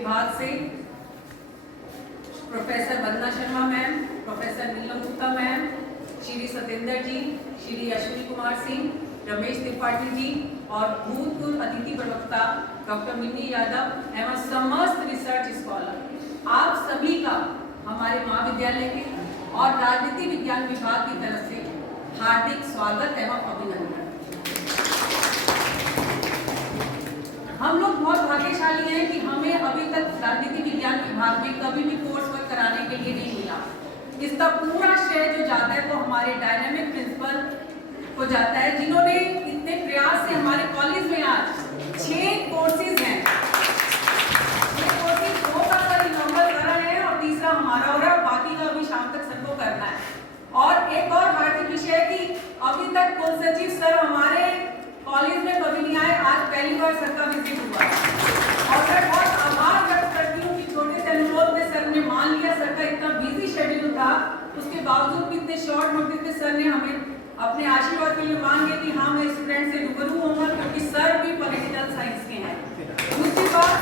विभाग से प्रोफेसर वंदना Sharma ma'am, professor नीलम Gupta ma'am, Shri Satyendra जी, श्री अश्विनी कुमार सिंह, रमेश त्रिपाठी जी और भूतपूर्व अतिथि प्रवक्ता डॉक्टर मिन्नी यादव एवं समस्त रिसर्च स्कॉलर, आप सभी का हमारे महाविद्यालय के और राजनीति विज्ञान विभाग की तरफ से हार्दिक स्वागत एवं अभिनंदन। हम लोग बहुत भाग्यशाली हैं कि हमें अभी तक राजनीति विज्ञान विभाग में कभी भी कोर्स वर्क कराने के लिए नहीं मिला। इसका पूरा श्रेय जो जाता है वो हमारे डायनामिक प्रिंसिपल को जाता है, जिन्होंने इतने प्रयास से हमारे कॉलेज में आज 6 कोर्सेज हैं। 6 कोर्सेज 2 का सर इनॉग्रेट कर रहे हैं और तीसरा हमारा हो रहा है, बाकी का अभी शाम तक सबको करना है। और एक और हार्दिक विषय है कि अभी तक कुल सचिव सर हमारे कॉलेज में कभी नहीं आए, आज पहली बार सर का विजिट हुआ और मैं बहुत आभार व्यक्त करती हूँ कि छोटे से अनुरोध में सर ने मान लिया। सर का इतना बिजी शेड्यूल था, उसके बावजूद भी इतने शॉर्ट नोटिस में सर ने हमें अपने आशीर्वाद के लिए मांग लिया कि हाँ मैं स्टूडेंट से रूबरू होऊंगा, क्योंकि सर भी पॉलिटिकल साइंस के हैं। दूसरी बात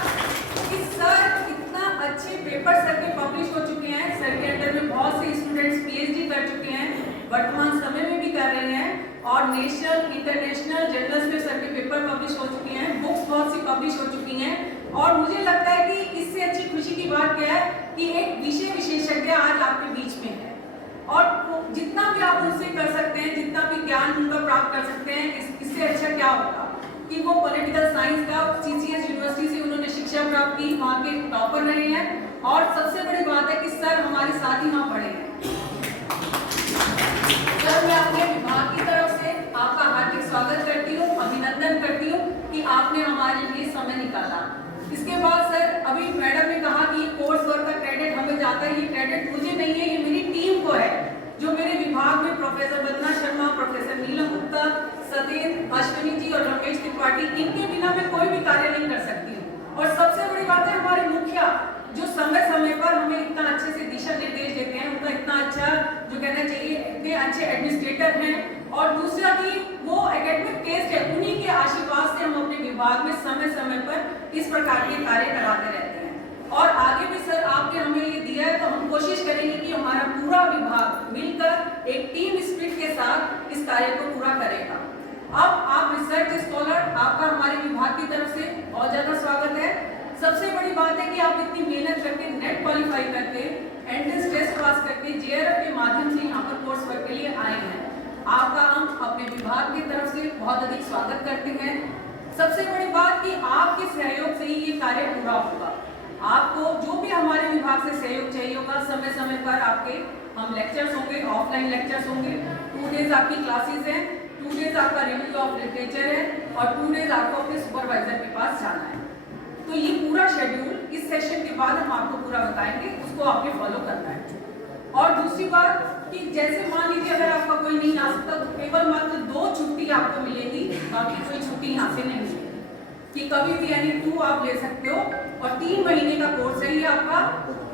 कि सर इतना अच्छे पेपर सर के पब्लिश हो चुके हैं, सर के अंडर में बहुत से स्टूडेंट्स पीएचडी कर चुके हैं, वर्तमान समय में भी कर रहे हैं और नेशनल इंटरनेशनल जर्नल्स में सर के पेपर पब्लिश हो चुके हैं, बुक्स बहुत सी पब्लिश हो चुकी हैं। और मुझे लगता है कि इससे अच्छी खुशी की बात क्या है कि एक विषय विशेषज्ञ आज आपके बीच में है और जितना भी आप उनसे कर सकते हैं, जितना भी ज्ञान उनका प्राप्त कर सकते हैं, इससे अच्छा क्या होगा कि वो पॉलिटिकल साइंस का सीसीएस यूनिवर्सिटी से उन्होंने शिक्षा प्राप्त की, वहाँ के टॉपर रहे हैं और सबसे बड़ी बात है कि सर हमारे साथ ही वहाँ पढ़े हैं। सर मैं अपने विभाग की तरफ से आपका हार्दिक स्वागत करती हूँ, अभिनंदन करती हूँ कि आपने हमारे लिए समय निकाला। इसके बाद सर अभी मैडम ने कहा कि ये कोर्स वर्क का क्रेडिट हमें जाता है, ये क्रेडिट मुझे नहीं है, ये मेरी टीम को है, जो मेरे विभाग में प्रोफेसर वंदना शर्मा, प्रोफेसर नीलम गुप्ता, सत्येंद्र, अश्विनी जी और रमेश त्रिपाठी, इनके बिना मैं कोई भी कार्य नहीं कर सकती हूँ। और सबसे बड़ी बात है हमारे मुखिया जो समय समय पर हमें इतना अच्छे से दिशा निर्देश देते हैं, उनका इतना अच्छा जो कहना चाहिए इतने अच्छे एडमिनिस्ट्रेटर हैं। और दूसरा कि वो एकेडमिक टेस्ट है, उन्हीं के आशीर्वाद से हम अपने विभाग में समय समय पर इस प्रकार के कार्य कराते रहते हैं। और आगे भी सर आपने हमें ये दिया है तो हम कोशिश करेंगे कि हमारा पूरा विभाग मिलकर एक टीम स्पिरिट के साथ इस कार्य को पूरा करेगा। अब आप रिसर्च स्कॉलर, आपका हमारे विभाग की तरफ से बहुत ज्यादा स्वागत है। सबसे बड़ी बात है कि आप इतनी मेहनत करके नेट क्वालिफाई करके एंट्रेंस टेस्ट पास करके जेआरएफ के माध्यम से यहाँ पर कोर्स वर्क के लिए आए हैं। आपका हम अपने विभाग की तरफ से बहुत अधिक स्वागत करते हैं। सबसे बड़ी बात कि आपके सहयोग से ही ये कार्य पूरा होगा। आपको जो भी हमारे विभाग से सहयोग चाहिए होगा, समय समय पर आपके हम लेक्चर्स होंगे, ऑफलाइन लेक्चर्स होंगे, 2 डेज आपकी क्लासेस हैं, 2 डेज आपका रिव्यू ऑफ लिटरेचर है और 2 डेज आपको अपने सुपरवाइजर के पास जाना है। तो ये पूरा शेड्यूल इस सेशन के बाद हम आपको पूरा बताएंगे, उसको आपने फॉलो करना है। और दूसरी बात कि जैसे मान लीजिए अगर आपका कोई नहीं आ सकता तो केवल मात्र 2 छुट्टी आपको मिलेगी, बाकी कोई छुट्टी यहाँ से नहीं मिलेगी कि कभी भी यानी 2 आप ले सकते हो। और 3 महीने का कोर्स है ये आपका।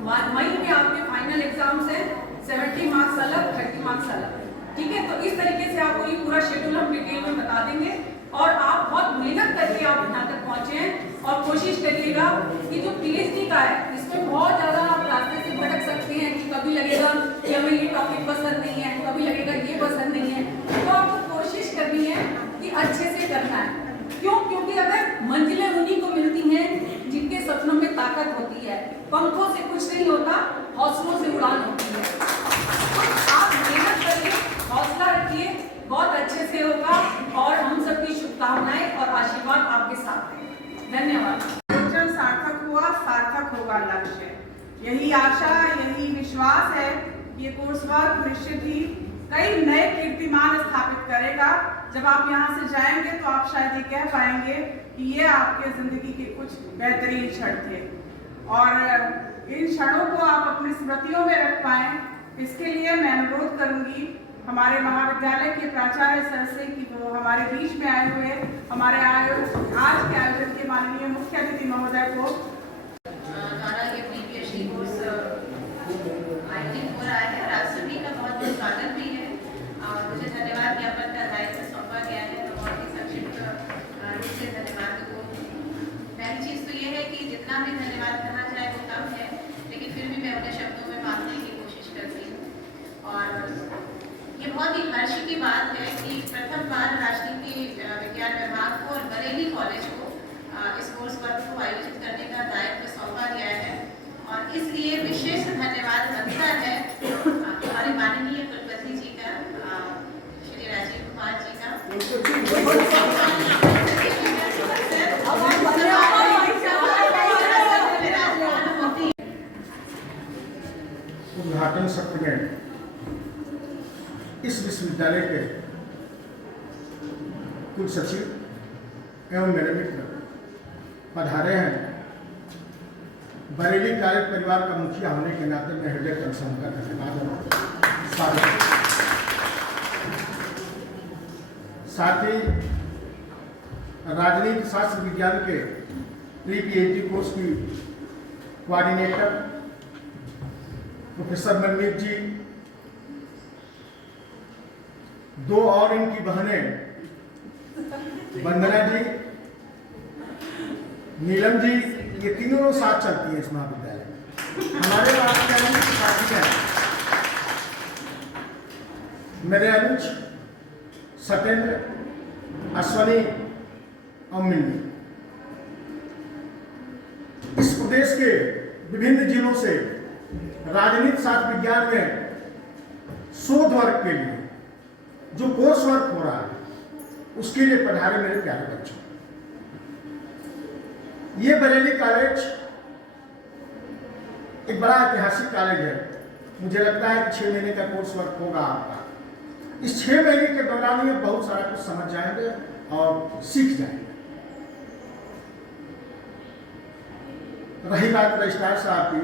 मई में आपके फाइनल एग्जाम्स हैं, 70 मार्क्स अलग, 30 मार्क्स अलग, ठीक है। तो इस तरीके से आपको ये पूरा शेड्यूल हम डिटेल में बता देंगे और आप बहुत मेहनत करके आप यहाँ तक पहुँचे हैं। और कोशिश करिएगा कि जो पीएचडी का है इसमें बहुत ज़्यादा आप रास्ते से भटक सकते हैं कि कभी लगेगा कि हमें ये टॉपिक पसंद नहीं है, कभी लगेगा ये पसंद नहीं है, तो आपको कोशिश करनी है कि अच्छे से करना है। क्यों? क्योंकि अगर मंजिलें उन्हीं को मिलती हैं जिनके सपनों में ताकत होती है। पंखों से कुछ नहीं होता, हौसलों से उड़ान होती है। तो आप मेहनत करिए, हौसला रखिए, बहुत अच्छे से होगा और हम सबकी शुभकामनाएं और आशीर्वाद आपके साथ हैं। धन्यवाद। सार्थक हुआ, सार्थक होगा लक्ष्य। यही आशा, यही विश्वास है। ये कोर्स वर्क निश्चित ही कई नए कीर्तिमान स्थापित करेगा। जब आप यहाँ से जाएंगे तो आप शायद ये कह पाएंगे कि ये आपके जिंदगी के कुछ बेहतरीन क्षण थे और इन क्षणों को आप अपनी स्मृतियों में रख पाएं। इसके लिए मैं अनुरोध करूंगी हमारे महाविद्यालय के प्राचार्य सर से कि वो हमारे बीच में आए हुए हमारे आज के आयोजन के माननीय मुख्य अतिथि महोदय को द्वारा ये प्रीपीएचडी कोर्स आयोजित हो रहा है और आप सभी का बहुत बहुत स्वागत भी है और मुझे धन्यवाद ज्ञापन का दायित्व सौंपा गया है। तो बहुत ही संक्षिप्त रूप से धन्यवाद दूँ। पहली चीज़ तो ये है कि जितना भी धन्यवाद बहुत ही हर्ष की बात है कि प्रथम बार राजनीति विज्ञान विभाग को और बरेली कॉलेज को इस कोर्स वर्क को आयोजित करने का दायित्व सौंपा गया है और इसलिए विशेष धन्यवाद बनता है हमारे माननीय कुलपति जी का, श्री राजीव कुमार जी का। उद्घाटन सत्र में इस विश्वविद्यालय के कुल सचिव एवं मेरे मित्र पधारे हैं। बरेली कॉलेज परिवार का मुखिया होने के नाते मैं हृदय तन से उनका धन्यवाद और स्वागत। साथ ही राजनीति शास्त्र विज्ञान के प्री PhD कोर्स की कोऑर्डिनेटर प्रोफेसर मनमीत जी, दो और इनकी बहनें वंदना जी, नीलम जी, ये तीनों लोग साथ चलती हैं इस महाविद्यालय में। हमारे महाविद्यालय की साथी हैं मेरे अनुज सत्येंद्र, अश्वनी और मिन्नी। इस प्रदेश के विभिन्न जिलों से राजनीति शास्त्र विज्ञान में शोध वर्ग के लिए जो कोर्स वर्क हो रहा है उसके लिए पधारे मेरे प्यारे बच्चों। ये बरेली कॉलेज एक बड़ा ऐतिहासिक कॉलेज है। मुझे लगता है कि 6 महीने का कोर्स वर्क होगा आपका। इस 6 महीने के दौरान ये बहुत सारा कुछ समझ जाएंगे और सीख जाएंगे। रही बात रजिस्ट्रार साहब की,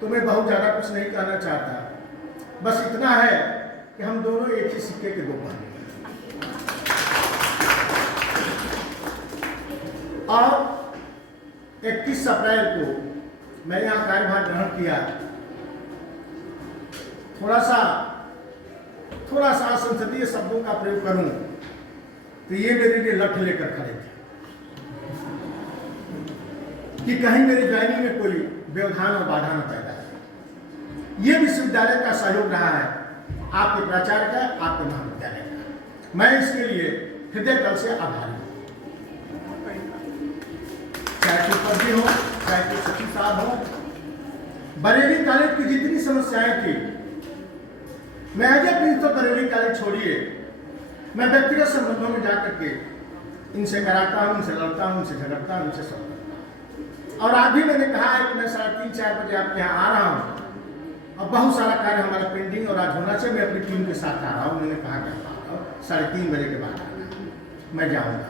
तो मैं बहुत ज़्यादा कुछ नहीं कहना चाहता, बस इतना है कि हम दोनों एक ही सिक्के के दो पहलू हैं। और 21 अप्रैल को मैं यहाँ कार्यभार ग्रहण किया। थोड़ा सा संसदीय शब्दों का प्रयोग करूं तो ये मेरे लिए लठ लेकर खड़े थे कि कहीं मेरी ज्वाइनिंग में कोई व्यवधान और बाधा न पैदा है। ये विश्वविद्यालय का सहयोग रहा है, आपके प्राचार्य का, आपके महाविद्यालय का। मैं इसके लिए हृदय तल से आभारी हूँ। चाहे कुलपति हो, चाहे कोई सचिव साहब हो, बरेली कॉलेज की जितनी समस्याएं थी, मैं as a principal Bareilly college छोड़िए, मैं व्यक्तिगत संबंधों में जाकर के इनसे कराता हूँ, इनसे लड़ता हूँ, इनसे झगड़ता हूँ, इनसे सब। और आज भी मैंने कहा है कि मैं 3:30-4 बजे आपके यहाँ आ रहा हूँ और बहुत सारा कार्य हमारा पेंडिंग और आज होना चाहिए। मैं अपनी टीम के साथ आ रहा हूँ। मैंने कहा कि 3:30 बजे के बाद आना, मैं जाऊँगा।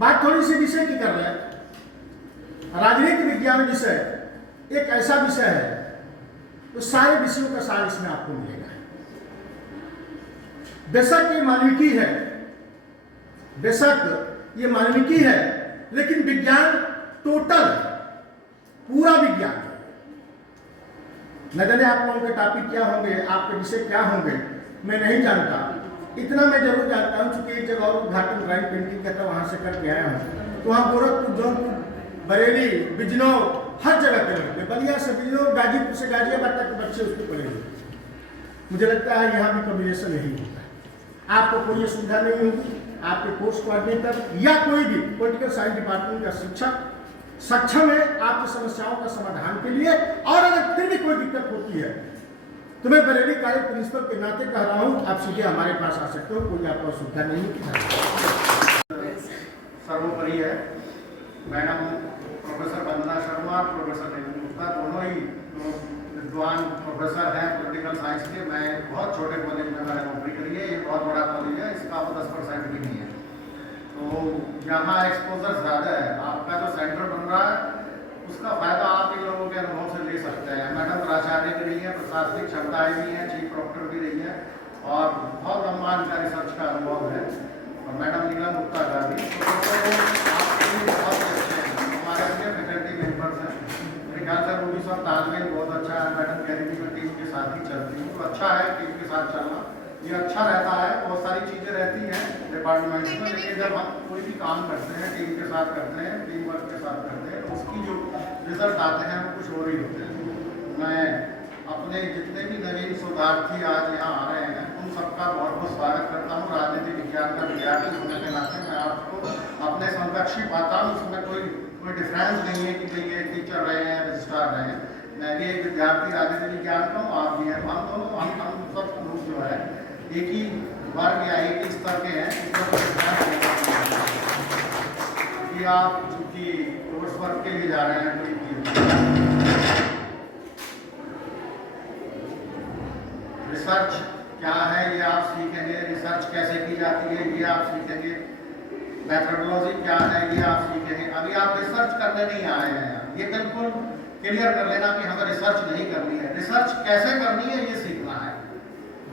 बात थोड़ी सी विषय की कर रहे हैं। राजनीति विज्ञान विषय एक ऐसा विषय है तो सारे विषयों का सार इसमें आपको मिलेगा। बेशक ये मानविकी है, बेशक ये मानविकी है, लेकिन विज्ञान टोटल पूरा विज्ञान है। न जाने आप लोगों के टॉपिक क्या होंगे, आपके विषय क्या होंगे, मैं नहीं जानता। इतना मैं जरूर जानता हूँ क्योंकि एक जगह और उद्घाटन ड्राइंग पेंटिंग का था, वहाँ से करके आया हूँ। तो वहाँ गोरखपुर, जौनपुर, बरेली, बिजनौर, हर जगह के लड़के, बलिया से बिजनौर, गाजीपुर से गाजियाबाद तक के बच्चे उसको पढ़े हुए। मुझे लगता है यहाँ भी कॉम्बिनेशन यही होता है। आपको कोई असुविधा नहीं होगी। आपके कोर्स कोऑर्डिनेटर या कोई भी पॉलिटिकल साइंस डिपार्टमेंट का शिक्षक सक्षम है आपकी समस्याओं का समाधान के लिए। और अगर फिर भी कोई दिक्कत होती है तो मैं बरेली कॉलेज प्रिंसिपल के नाते कह रहा हूँ, आप सीधे हमारे पास आ सकते हो, कोई आपको असुविधा नहीं होगी। सर्वोपरि है मैडम प्रोफेसर वंदना शर्मा, प्रोफेसर नीलम गुप्ता, दोनों ही विद्वान प्रोफेसर हैं पॉलिटिकल साइंस के। मैं बहुत छोटे कॉलेज में मैंने नौकरी करी है, ये बहुत बड़ा कॉलेज है, इसका 10% भी नहीं है। तो यहाँ एक्सपोजर ज़्यादा है। आपका जो सेंटर बन रहा है उसका फायदा आप इन लोगों के अनुभव से ले सकते हैं। मैडम प्राचार्य भी रही है, प्रशासनिक क्षमताएं भी हैं, चीफ डॉक्टर भी रही है और बहुत लंबा इनका रिसर्च का अनुभव है। और मैडम नीलम गुप्ता का भी, तो आपके भी बहुत अच्छे हैं। हमारे अन्य फैकल्टी मेम्बर्स हैं, मेरे ख्याल से वो भी सब तालमेल बहुत अच्छा है। मैडम कह रही थी मैं टीम के साथ ही चलती हूँ, तो अच्छा है टीम के साथ चलना, ये अच्छा रहता है। बहुत सारी चीज़ें रहती हैं डिपार्टमेंट में, लेकिन जब हम कोई भी काम करते हैं टीम के साथ करते हैं, टीम वर्क के साथ करते हैं, तो उसकी जो रिजल्ट आते हैं वो कुछ और ही होते हैं। मैं अपने अपने जितने भी नवीन शोधार्थी आज यहाँ आ रहे हैं उन सबका बहुत बहुत स्वागत करता हूँ। राजनीति विज्ञान का विद्यार्थी होने के नाते मैं आपको अपने समकक्षी पाता हूँ, उसमें कोई डिफरेंस नहीं है कि भाई ये टीचर रहे हैं रजिस्ट्रार रहे हैं। मैं भी एक विद्यार्थी राजनीति विज्ञान का हूँ, आप भी हैं, हम दोनों हम सब लोग जो है एक ही वर्ग या एक ही स्तर के हैं। कि आप चूँकि कोर्स वर्क के लिए जा रहे हैं कोई रिसर्च क्या है ये आप सीखेंगे, रिसर्च कैसे की जाती है ये आप सीखेंगे, मेथोडोलॉजी क्या है ये आप सीखेंगे। अभी आप रिसर्च करने नहीं आए हैं, ये बिल्कुल क्लियर कर लेना कि हमें रिसर्च नहीं करनी है, रिसर्च कैसे करनी है ये सीखना है।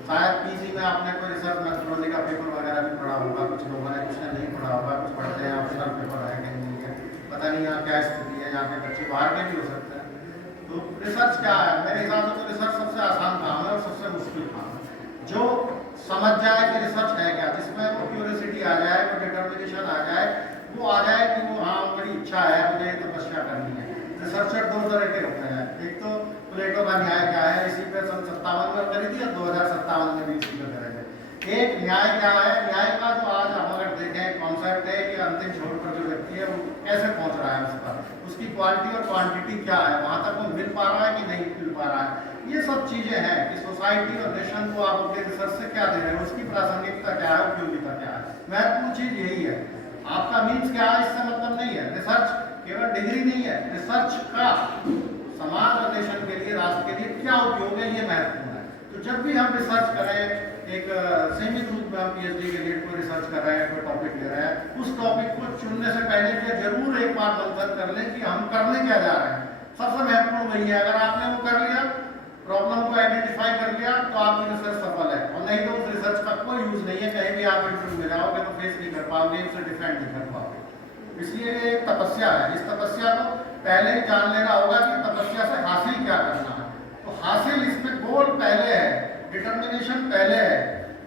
शायद पीजी में आपने कोई रिसर्च मेथोडोलॉजी का पेपर वगैरह भी पढ़ा होगा, कुछ लोगों ने, कुछ ने नहीं पढ़ा होगा, कुछ पढ़ते हैं ऑप्शनल पेपर है कहीं नहीं है, पता नहीं यहाँ क्या स्थिति है, यहाँ के बच्चे बाहर के भी हो सकते हैं। तो रिसर्च क्या है, मेरे हिसाब से तो रिसर्च सबसे आसान काम है और सबसे मुश्किल काम है। जो समझ जाए कि रिसर्च है क्या, जिसमें वो क्यूरियोसिटी आ जाए, वो डिटर्मिनेशन आ जाए, वो आ जाए कि वो हाँ मेरी इच्छा है, मुझे ये तपस्या करनी है। रिसर्चर दो तरह के होते हैं, एक तो प्लेटो का न्याय क्या है, इसी पे सन 57 में करी थी और 2057 में भी इसी पे करेंगे। एक न्याय क्या है, न्याय का जो आज हम अगर देखें कॉन्सेप्ट है कि अंतिम छोर पर जो व्यक्ति है वो कैसे पहुंच रहा है उस पर, उसकी क्वालिटी और क्वांटिटी क्या है, वहां तक वो मिल पा रहा है कि नहीं मिल पा रहा है। ये सब चीजें हैं कि सोसाइटी और नेशन को आप अपने रिसर्च से क्या दे रहे हैं, उसकी प्रासंगिकता क्या है, उपयोगिता क्या है। महत्वपूर्ण चीज यही है। आपका मीन्स क्या है इससे मतलब नहीं है, रिसर्च केवल डिग्री नहीं है, रिसर्च का समाज और नेशन के लिए, राष्ट्र के लिए क्या उपयोग है ये महत्वपूर्ण है। तो जब भी हम रिसर्च करें, एक सीमित रूप में हम पीएचडी के लिए कोई रिसर्च कर रहे हैं, कोई टॉपिक ले रहे हैं, उस टॉपिक को चुनने से पहले कि जरूर एक बार मंथन कर लें कि हम करने क्या जा रहे हैं। सबसे महत्वपूर्ण वही है। अगर आपने वो कर लिया, प्रॉब्लम को आइडेंटिफाई कर लिया, तो आपकी रिसर्च सफल है, और नहीं तो उस रिसर्च का कोई यूज नहीं है। कहीं भी आप इंटरव्यू में जाओगे तो फेस नहीं कर पाओगे, उसे डिफेंड नहीं कर पाओगे। इसलिए ये एक तपस्या है। इस तपस्या को पहले ही जान लेना होगा कि तपस्या से हासिल क्या करना है। तो हासिल इसमें गोल पहले है, डिटर्मिनेशन पहले है,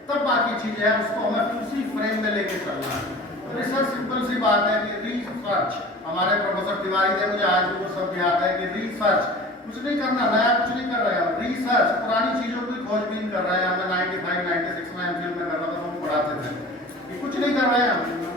तब बाकी चीजें हैं उसको हमें उसी फ्रेम में लेके चलना है। तो रिसर्च सिंपल सी बात है कि रिसर्च, हमारे प्रोफेसर तिवारी थे, मुझे आज भी वो सब याद है कि रिसर्च कुछ नहीं करना, नया कुछ नहीं कर रहे हैं, रिसर्च पुरानी चीजों की खोजबीन कर रहे हैं। हमें 95, 96 में एमफिल में कर रहा था तो वो पढ़ाते थे कि कुछ नहीं कर रहे हैं,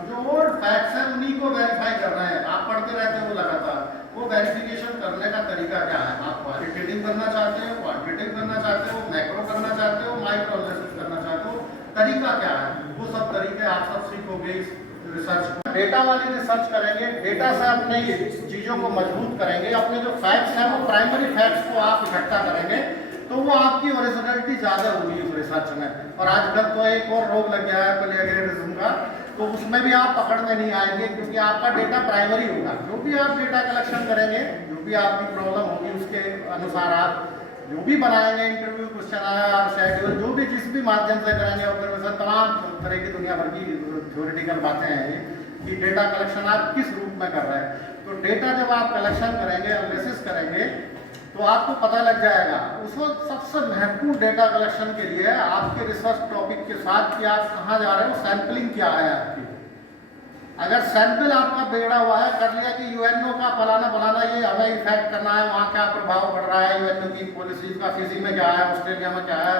जो ओल्ड फैक्ट्स हैं उन्हीं को वेरीफाई कर रहे हैं। आप पढ़ते रहते हो लगातार, वो वेरिफिकेशन करने का तरीका क्या है। आप क्वालिटेटिव करना चाहते हो, क्वांटिटेटिव करना चाहते हो, मैक्रो करना चाहते हो, माइक्रो एनालिसिस करना चाहते हो, तरीका क्या है, वो सब तरीके आप सब सीखोगे इस रिसर्च में। डेटा वाली रिसर्च करेंगे, डेटा से अपने चीजों को मजबूत करेंगे, अपने जो फैक्ट्स हैं वो प्राइमरी फैक्ट्स को आप इकट्ठा करेंगे, तो वो आपकी ओरिजिनलिटी ज्यादा होगी इस रिसर्च में। और आजकल तो एक और रोग लग गया है प्लेगरिज्म का, तो उसमें भी आप पकड़ में नहीं आएंगे, क्योंकि आपका डेटा प्राइमरी होगा। जो भी आप डेटा कलेक्शन करेंगे, जो भी आपकी प्रॉब्लम होगी उसके अनुसार आप जो भी बनाएंगे, इंटरव्यू, क्वेश्चन आया, शेड्यूल, जो भी जिस भी माध्यम से करेंगे, ऑब्जर्वेशन, तमाम तरह की दुनिया भर की थ्योरेटिकल बातें हैं ये कि डेटा कलेक्शन आप किस रूप में कर रहे हैं। तो डेटा जब आप कलेक्शन करेंगे, एनालिसिस करेंगे, तो आपको पता लग जाएगा। उसको सबसे महत्वपूर्ण डेटा कलेक्शन के लिए आपके रिसर्च टॉपिक के साथ कि आप कहाँ जा रहे हो, सैंपलिंग क्या है आपकी। अगर सैंपल आपका बिगड़ा हुआ है, कर लिया कि यूएनओ का फलाना ये हमें इफेक्ट करना है, वहाँ क्या प्रभाव पड़ रहा है, यूएनओ की पॉलिसीज का फिजी में क्या है, ऑस्ट्रेलिया में क्या है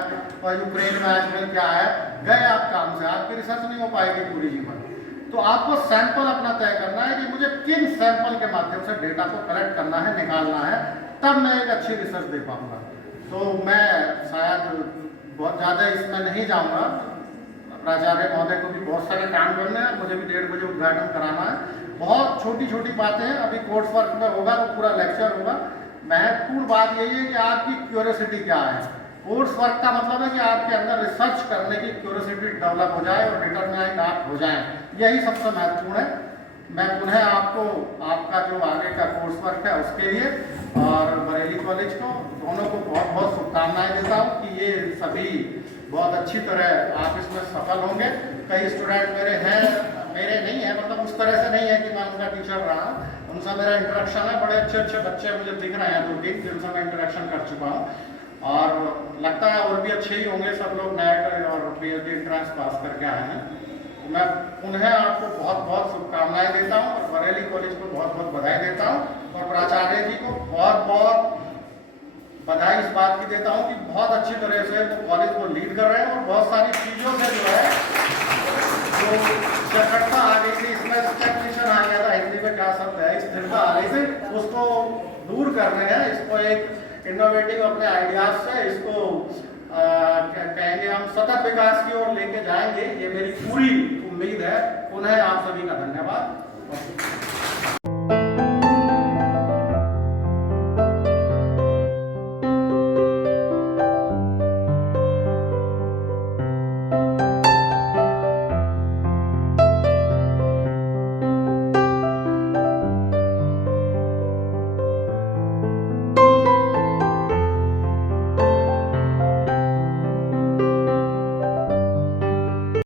और यूक्रेन में आजकल क्या है, गए आप काम से, आपकी रिसर्च नहीं हो पाएगी पूरी जीवन। तो आपको सैंपल अपना तय करना है कि मुझे किन सैंपल के माध्यम से डेटा को कलेक्ट करना है, निकालना है, तब मैं एक अच्छी रिसर्च दे पाऊंगा। तो मैं शायद बहुत ज़्यादा इसमें नहीं जाऊंगा, प्राचार्य महोदय को भी बहुत सारे काम करने हैं, मुझे भी 1:30 बजे उद्घाटन कराना है। बहुत छोटी छोटी बातें हैं, अभी कोर्स वर्क में होगा तो पूरा लेक्चर होगा। महत्वपूर्ण बात यही है कि आपकी क्यूरियोसिटी क्या है। कोर्स वर्क का मतलब है कि आपके अंदर रिसर्च करने की क्यूरियोसिटी डेवलप हो जाए और डिटरमाइंड आप हो जाएं, यही सबसे महत्वपूर्ण है। मैं पुनः आपको आपका जो आगे का कोर्स वर्क है उसके लिए और बरेली कॉलेज को दोनों को बहुत बहुत शुभकामनाएं देता हूँ कि ये सभी बहुत अच्छी तरह आप इसमें सफल होंगे। कई स्टूडेंट मेरे नहीं है, मतलब उस तरह से नहीं है कि मैं उनका टीचर रहा, उनसे मेरा इंटरेक्शन है। बड़े अच्छे अच्छे बच्चे मुझे दिख रहे हैं, 2-3 जिनसे मैं इंटरेक्शन कर चुका हूँ और लगता है और भी अच्छे ही होंगे सब लोग। नेट और पीएचडी एंट्रेंस पास करके आए हैं। मैं पुनः आपको बहुत बहुत शुभकामनाएं देता हूँ और बरेली कॉलेज को बहुत बहुत बधाई देता हूँ और प्राचार्य जी को बहुत बहुत बधाई इस बात की देता हूँ कि बहुत अच्छी तरह से वो कॉलेज को लीड कर रहे हैं और बहुत सारी चीज़ों से जो है जो जकड़ता आ गई थी, इसमें स्टैग्नेशन आ गया था, हिंदी में क्या शब्द है, स्थिरता आ गई थी, उसको दूर कर रहे हैं। इसको एक इनोवेटिव अपने आइडियाज से इसको कहेंगे हम सतत विकास की ओर लेके जाएंगे, ये मेरी पूरी उम्मीद है। पुनः आप सभी का धन्यवाद।